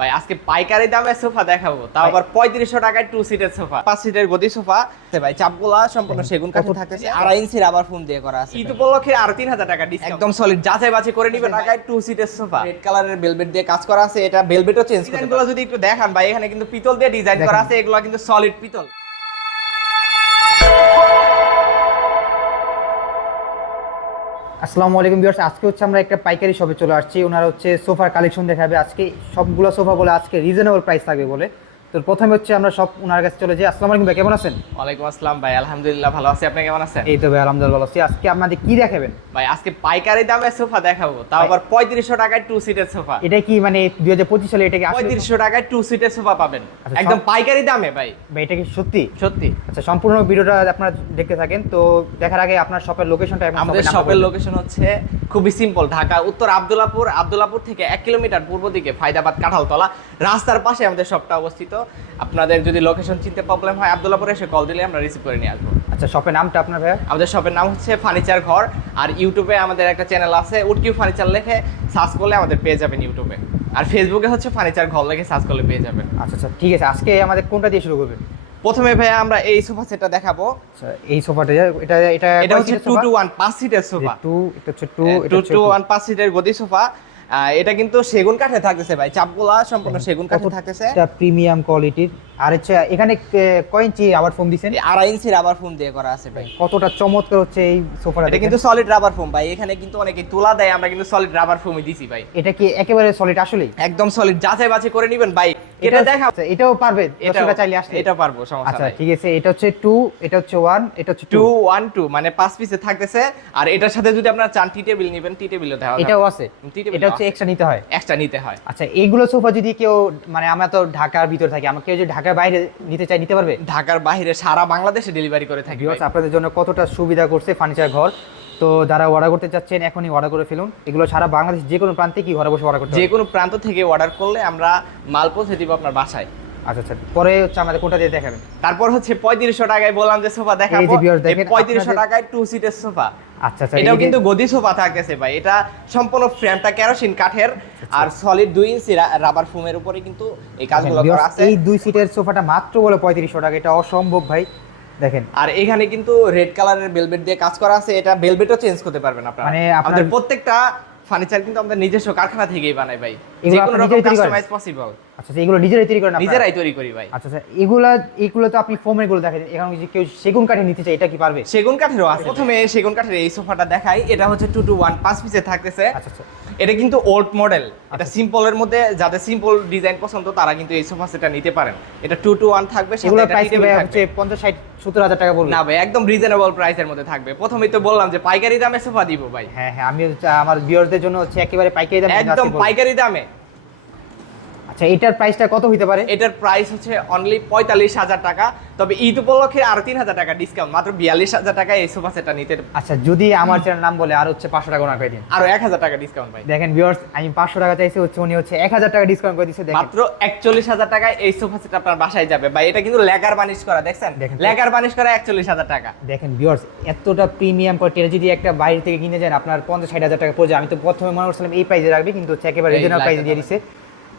ভাই আজকে পাইকারি দামে সোফা দেখাবো, তাও আবার 3500 টাকায় 2 সিটের সোফা, 5 সিটের গদি সোফা। ভাই চাপগুলা সম্পূর্ণ সেগুন কাঠে থাকতেছে, 2.5 ইঞ্চি রাবার ফোম দিয়ে করা আছে। ঈদ উপলক্ষে আরো 3000 টাকা ডিসকাউন্ট, একদম সলিড যাচাই বাছাই করে নিবেন। টাকায় 2 সিটের সোফা, রেড কালারের ভেলভেট দিয়ে কাজ করা আছে। এটা ভেলভেটও চেঞ্জ করতে পারেন। যদি একটু দেখান ভাই, এখানে কিন্তু পিতল দিয়ে ডিজাইন করা আছে, এগুলো কিন্তু সলিড পিতল। আসসালামু আলাইকুম ভিউয়ার্স, আজকে হচ্ছে আমরা একটা পাইকারি শপে চলে আসছি। ওনারা হচ্ছে সোফার কালেকশন দেখাবে আজকে। সবগুলো সোফা বলে আজকে রিজনেবল প্রাইস থাকবে বলে। তো প্রথমে হচ্ছে আমরা সব ওনার কাছে চলে যাই। আসসালামু আলাইকুম ভাই, কেমন আছেন? ওয়ালাইকুম আসসালাম ভাই, আলহামদুলিল্লাহ ভালো আছি। আপনি কেমন আছেন? এই তো ভাই আলহামদুলিল্লাহ ভালো আছি। আজকে আপনাদের কি দেখাবেন? ভাই আজকে পাইকারি দামে সোফা দেখাবো, তাও আবার 3500 টাকায় 2 সিটের সোফা। এটা কি মানে 2025 সালে এটা কি আসলে 3500 টাকায় 2 সিটের সোফা পাবেন, আচ্ছা, একদম পাইকারি দামে ভাই। ভাই এটা কি সত্যি? সত্যি। আচ্ছা, সম্পূর্ণ ভিডিওটা আপনারা দেখতে থাকেন। তো দেখার আগে আপনার শপের লোকেশনটা এবং আমাদের শপের লোকেশন হচ্ছে খুবই সিম্পল, ঢাকা উত্তর আব্দুল্লাহপুর থেকে 1 কিলোমিটার পূর্ব দিকে ফায়দাবাদ কাঁঠালতলা রাস্তার পাশে আমাদের শপটা অবস্থিত। আপনাদের যদি লোকেশন চিনতে প্রবলেম হয়, আব্দুল্লাহপুরে এসে কল দিলে আমরা রিসিভ করে নিয়ে আসবো। আচ্ছা, শপের নামটা আপনার ভাই? আমাদের শপের নাম হচ্ছে ফার্নিচার ঘর, আর ইউটিউবে আমাদের একটা চ্যানেল আছে উটকিউ ফার্নিচার, লিখে সার্চ করলে আমাদের পেয়ে যাবেন ইউটিউবে। আর ফেসবুকে হচ্ছে ফার্নিচার ঘর লিখে সার্চ করলে পেয়ে যাবেন। আচ্ছা আচ্ছা, ঠিক আছে। আজকে আমাদের কোনটা দিয়ে শুরু করবেন? প্রথমে ভাইয়া আমরা এই সোফা সেটটা দেখাবো। আচ্ছা, এই সোফাটা এটা এটা এটা হচ্ছে 2 to 1 5 সিটের সোফা। 2 এটা হচ্ছে 2 to 1 5 সিটের গদি সোফা। এটা কিন্তু সেগুন কাঠে থাকতেছে ভাই, চাপগুলা সম্পূর্ণ সেগুন কাঠে থাকতেছে। এটা প্রিমিয়াম কোয়ালিটির। আর হচ্ছে এখানে কয় ইঞ্চি রাবার ফোম দিবেন? 2.5 ইঞ্চি রাবার ফোম দিয়ে করা আছে ভাই। কতটা চমৎকার হচ্ছে এই সোফাটা। এটা কিন্তু সলিড রাবার ফোম ভাই, এখানে কিন্তু অনেকে তুলা দেয়, আমরা কিন্তু সলিড রাবার ফোমই দিছি ভাই। এটা কি একেবারে সলিড আসলে? একদম সলিড যাচাই বাছাই করে নেবেন ভাই। এটা দেখা এটাও পারবে, দর্শকরা চাইলে আসলে এটা পারবো, সমস্যা আচ্ছা নাই। ঠিক আছে। এটা হচ্ছে 2, এটা হচ্ছে 1, এটা হচ্ছে 2 1 2 মানে 5 পিসে থাকতেছে। আর এটার সাথে যদি আপনারা চান টি টেবিল নেবেন, টি টেবিলও দেওয়া যাবে। এটাও আছে। টি টেবিল এটা হচ্ছে এক্সট্রা নিতে হয়। এক্সট্রা নিতে হয়। আচ্ছা, এইগুলো সোফা যদি কেউ মানে আমরা তো ঢাকার ভিতর থাকি, আমরা কেউ যদি ঢাকার বাইরে নিতে চাই নিতে পারবে? ঢাকার বাইরে সারা বাংলাদেশে ডেলিভারি করে থাকি। ভিউয়ার্স, আপনাদের জন্য কতটা সুবিধা করছে ফার্নিচার ঘর। তো যারা অর্ডার করতে চাচ্ছেন এখনই অর্ডার করে ফেলুন। এগুলো সারা বাংলাদেশ যে কোনো প্রান্তে কি ঘরে বসে অর্ডার করতে যে কোনো প্রান্ত থেকে অর্ডার করলে আমরা মাল পৌঁছে দিব আপনার বাসায়। আচ্ছা আচ্ছা, পরে হচ্ছে আমাদের কোনটা দিয়ে দেখাবেন? তারপর হচ্ছে 3500 টাকায় বললাম যে সোফা দেখাবো। এই যে ভিউয়ার্স দেখেন, 3500 টাকায় 2 সিটের সোফা। আচ্ছা আচ্ছা, এটাও কিন্তু গদি সোফা থাকতেছে ভাই। এটা সম্পূর্ণ ফ্রেমটা কেরোসিন কাঠের আর সলিড 2 ইঞ্চি রাবার ফোমের উপরে কিন্তু এই কাজগুলো করা আছে। এই 2 সিটের সোফাটা মাত্র বলে 3500 টাকা, এটা অসম্ভব ভাই। দেখেন, আর এখানে কিন্তু রেড কালারের ভেলভেট দিয়ে কাজ করা আছে। এটা ভেলভেটও চেঞ্জ করতে পারবেন আপনারা। মানে আমাদের প্রত্যেকটা ফার্নিচার কিন্তু আমাদের নিজস্ব কারখানা থেকেই বানাই ভাই। যে কোনো রকম কাস্টমাইজ পসিবল। আচ্ছা, এগুলো নিজেরাই তৈরি করেন আপনারা? নিজেরাই তৈরি করি ভাই। আচ্ছা আচ্ছা, এগুলো তো আপনি ফোমের গুলো দেখেন। এখন যদি কেউ সেগুন কাঠে নিতে চায়, এটা কি পারবে? সেগুন কাঠেরও আছে। প্রথমে সেগুন কাঠের এই সোফাটা দেখাই। এটা হচ্ছে 2 to 1 5 পিসে থাকতেছে। আচ্ছা আচ্ছা, এটা কিন্তু ওল্ড মডেল। এটা সিম্পলের মধ্যে যাদের সিম্পল ডিজাইন পছন্দ তারা কিন্তু এই সোফা সেটটা নিতে পারেন। এটা 2 to 1 থাকবে, এগুলোর প্রাইস কি ভাই হচ্ছে 50 60 70 হাজার টাকা বলবো? না ভাই, একদম রিজনেবল প্রাইসের মধ্যে থাকবে। প্রথমেই তো বললাম যে পাইকারি দামে সোফা দিব ভাই। হ্যাঁ হ্যাঁ, আমি আমার ভিউয়ারদের জন্য হচ্ছে একেবারে পাইকারি দামে একদম পাইকারি দামে। আচ্ছা, এটার প্রাইসটা কত হতে পারে? এটার প্রাইস হচ্ছে অনলি 45,000 টাকা। তবে ঈদ উপলক্ষে আরো 3,000 টাকা ডিসকাউন্ট, মাত্র 42,000 টাকায় এই সোফা সেটটা নিতে। আচ্ছা, যদি আমার চ্যানেল নাম বলে আর হচ্ছে 500 টাকা ওনার করে দিন। আরো 1,000 টাকা ডিসকাউন্ট ভাই। দেখেন ভিউয়ার্স, আমি 500 টাকা চাইছি, হচ্ছে উনি হচ্ছে 1000 টাকা ডিসকাউন্ট করে দিয়েছে। দেখেন মাত্র 41,000 টাকায় এই সোফা সেট আপনার বাসায় যাবে ভাই। এটা কিন্তু লেকার বানিশ করা, দেখছেন? লেকার বানিশ করা 41,000 টাকা। দেখেন ভিউয়ার্স, এতটা প্রিমিয়াম কোয়ালিটি যদি একটা বাইরে থেকে কিনে যান আপনার 50 60 হাজার টাকা পড়ে যায়। আমি তো প্রথমে মনে করছিলাম এই প্রাইসে রাখবে, কিন্তু হচ্ছে একেবারে রিজনেবল প্রাইসে দিয়ে দিয়েছে।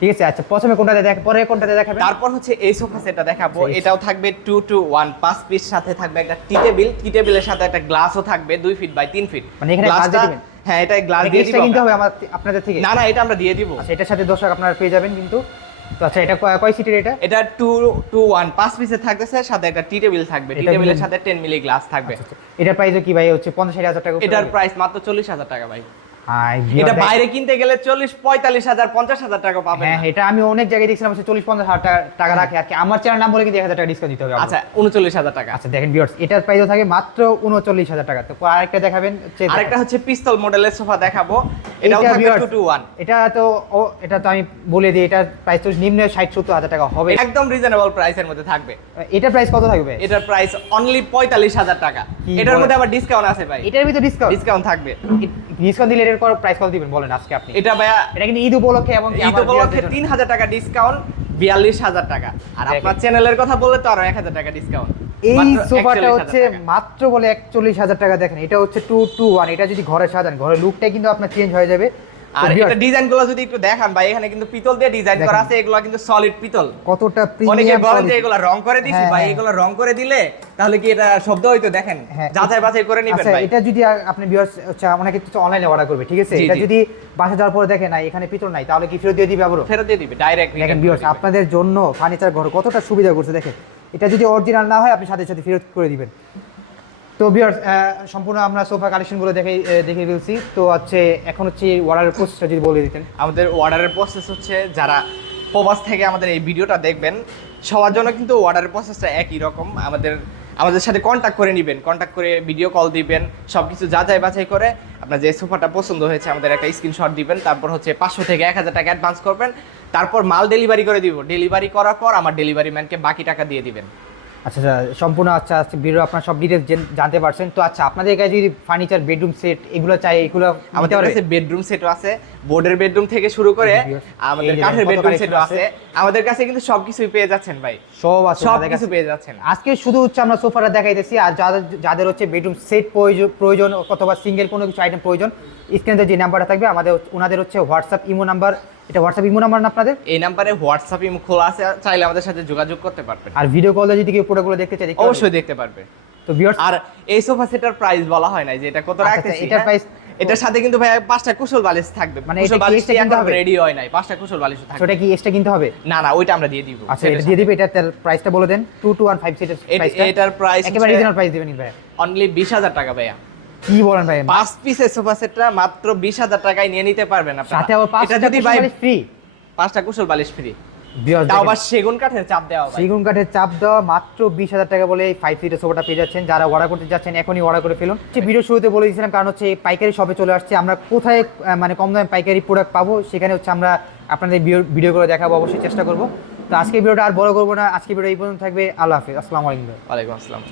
ঠিক আছে। আচ্ছা, প্রথমে কোনটাতে দেখ, পরে কোনটাতে দেখাবেন? তারপর হচ্ছে এই সোফা সেটটা দেখাবো। এটাও থাকবে 2 to 1 5 পিস, সাথে থাকবে একটা টি টেবিল। টি টেবিলের সাথে একটা গ্লাসও থাকবে 2 ফিট বাই 3 ফিট। মানে এখানে গ্লাস দিয়ে দিবেন? হ্যাঁ, এটা গ্লাস দিয়ে দিব। এটা কিনতে হবে আপনাদের থেকে? না না, এটা আমরা দিয়ে দিব। আচ্ছা, এটার সাথে দর্শক আপনারা পেয়ে যাবেন কিন্তু। তো আচ্ছা, এটা কয় সিটের? এটা 2 to 1 5 পিসে থাকতেছে, সাথে একটা টি টেবিল থাকবে। টি টেবিলের সাথে 10 মিলি গ্লাস থাকবে। এটার প্রাইসও কি ভাই হচ্ছে 50 60 হাজার টাকা? এটার প্রাইস মাত্র 40,000 টাকা ভাই। এটা বাইরে কিনতে গেলে 40 45,000 50,000 টাকা পাবেন। হ্যাঁ, এটা আমি অনেক জায়গায় দেখছিলাম 40 50 হাজার টাকা রাখে আর কি। আমার চ্যানেল নাম বলে কিন্তু 1000 টাকা ডিসকাউন্ট দিতে হবে। আচ্ছা, 39,000 টাকা। আচ্ছা দেখেন ভিউয়ার্স, এটার প্রাইসও থাকে মাত্র 39,000 টাকা। তো আরেকটা দেখাবেন? আরেকটা হচ্ছে পিস্তল মডেলের সোফা দেখাবো। এটাও থাকবে 2 to 1। এটা তো আমি বলে দিই, এটার প্রাইস তো নিম্ন 60 70 হাজার টাকা হবে। একদম রিজনেবল প্রাইসের মধ্যে থাকবে। এটার প্রাইস কত থাকবে? এটার প্রাইস অনলি 45,000 টাকা। এটার মধ্যে আবার ডিসকাউন্ট আছে ভাই। এটার ভিতরে ডিসকাউন্ট থাকবে। ডিসকাউন্ট দিলে এর প্রাইস কত দিবেন বলেন আজকে আপনি? এটা ভাইয়া এটা কিন্তু ঈদ উপলক্ষে এবং ঈদ উপলক্ষে 3,000 টাকা ডিসকাউন্ট, 42,000 টাকা। আর আপনার চ্যানেলের কথা বললে তো আরো 1,000 টাকা ডিসকাউন্ট। এই সোফাটা হচ্ছে মাত্র বলে 41,000 টাকা। দেখেন, এটা হচ্ছে 2 to 1। এটা যদি ঘরে সাজান, ঘরের লুকটাই কিন্তু আপনার চেঞ্জ হয়ে যাবে। আর viewers- এটা ডিজাইনগুলো যদি একটু দেখান ভাই, এখানে কিন্তু পিতল দিয়ে ডিজাইন করা আছে, এগুলো কিন্তু সলিড পিতল। কতটা অনেকে প্রিমিয়াম বলেন যে এগুলো রং করে দিছি, হ্যাঁ, ভাই হ্যাঁ। এগুলো রং করে দিলে তাহলে কি এটা শব্দ হইতো? দেখেন হ্যাঁ, যাচাই বাছাই করে নিবেন আচ্ছা ভাই। এটা যদি আপনি ভিউয়ার্স হচ্ছে অনেকে তো অনলাইনে অর্ডার করবে, ঠিক আছে? জি, এটা জি। যদি বাসা যাওয়ার পরে দেখে না এখানে পিতল নাই, তাহলে কি ফেরত দিয়ে দিবে আবারও? ফেরত দিয়ে দিবে ডাইরেক্ট। দেখেন ভিউয়ার্স, আপনাদের জন্য ফার্নিচার ঘর কতটা সুবিধা করছে দেখেন। এটা যদি অরিজিনাল না হয় আপনি সাথে সাথে ফেরত করে দিবেন। তো ভিউয়ার্স, সম্পূর্ণ আমরা সোফা কালেকশনগুলো দেখে ফেলছি। তো হচ্ছে এখন হচ্ছে অর্ডারের প্রসেসটা যদি বলে দিতেন। আমাদের অর্ডারের প্রসেস হচ্ছে, যারা প্রবাস থেকে আমাদের এই ভিডিওটা দেখবেন সবার জন্য কিন্তু অর্ডারের প্রসেসটা একই রকম। আমাদের সাথে কন্ট্যাক্ট করে নেবেন, কন্ট্যাক্ট করে ভিডিও কল দিবেন, সব কিছু যাচাই বাছাই করে আপনার যে সোফাটা পছন্দ হয়েছে আমাদের একটা স্ক্রিনশট দিবেন, তারপর হচ্ছে 500 থেকে 1000 টাকা অ্যাডভান্স করবেন, তারপর মাল ডেলিভারি করে দিব। ডেলিভারি করার পর আমার ডেলিভারি ম্যানকে বাকি টাকা দিয়ে দিবেন। আচ্ছা আচ্ছা, সম্পূর্ণ আচ্ছা আচ্ছা ভিডিও আপনার সব ডিটেলস জানতে পারছেন। তো আচ্ছা, আপনাদের কাছে যদি ফার্নিচার বেডরুম সেট এগুলো চাই, এগুলো আমাদের কাছে বেডরুম সেটও আছে, বোর্ডের বেডরুম থেকে শুরু করে আমাদের কাঠের বেডরুম সেটও আছে। আমাদের কাছে কিন্তু সবকিছুই পেয়ে যাচ্ছেন ভাই, সব আছে, সব কিছু পেয়ে যাচ্ছেন। আজকে শুধু হচ্ছে আমরা সোফাটা দেখাইতেছি। আর যাদের হচ্ছে বেডরুম সেট প্রয়োজন অথবা সিঙ্গেল কোনো কিছু আইটেম প্রয়োজন, স্ক্রিনে যে নাম্বারটা থাকবে ওনাদের হচ্ছে হোয়াটসঅ্যাপ ইমো নাম্বার, এটা হোয়াটসঅ্যাপ ইমো নাম্বার না আপনাদের? এই নাম্বারে হোয়াটসঅ্যাপ ইমো খোলা আছে, চাইলে আমাদের সাথে যোগাযোগ করতে পারবেন। আর ভিডিও কলে যদি কেউ প্রোডাক্টগুলো দেখতে চায় অবশ্যই দেখতে পারবে। তো ভিউয়ার্স, আর এই সোফা সেটার প্রাইস বলা হয় না যে এটা কত রাখতেছি। এটার প্রাইস এটার সাথে কিন্তু ভাই 5টা কুশল বালিশ থাকবে, মানে কুশল এটা কি বালিশটি extra কিনতে এখন হবে? রেডি হয় নাই, 5টা কুশল বালিশও থাকবে। সেটা কি এক্সট্রা কিনতে হবে? না না, ওইটা আমরা দিয়ে দিব। আচ্ছা, এটা দিয়ে দিবে। এটার প্রাইসটা বলে দেন। 2215 সেটের প্রাইসটা, এটার প্রাইস একেবারে রিজনাল প্রাইস দিবেন ভাই। অনলি 20000 টাকা ভাইয়া। কি বলেন ভাই? 5 পিসের সোফা সেটটা মাত্র 20000 টাকায় নিয়ে নিতে পারবেন আপনারা। সাথে আবার 5টা যদি ভাই ফ্রি, 5টা কুশল বালিশ ফ্রি, ভিউয়ার্স তাও আবার সেগুন কাঠের চাপ দেওয়া ভাই। সেগুন কাঠের চাপ দেওয়া, মাত্র 20000 টাকা বলে এই 5 সিটের সোফাটা পেয়ে যাচ্ছেন। যারা অর্ডার করতে যাচ্ছেন এখনই অর্ডার করে ফেলুন। ভিডিও শুরুতে বলে দিয়েছিলাম, কারণ হচ্ছে পাইকারি শপে চলে আসছে। আমরা কোথায় মানে কম দামে পাইকারি প্রোডাক্ট পাবো, সেখানে হচ্ছে আমরা আপনাদের ভিডিও করে দেখাবো, অবশ্যই চেষ্টা করবো। তো আজকে ভিডিওটা আর বড় করবো না, আজকে ভিডিও এই পর্যন্ত থাকবে। আল্লাহ হাফিজ, আসসালামু আলাইকুম। ওয়ালাইকুম আসসালাম।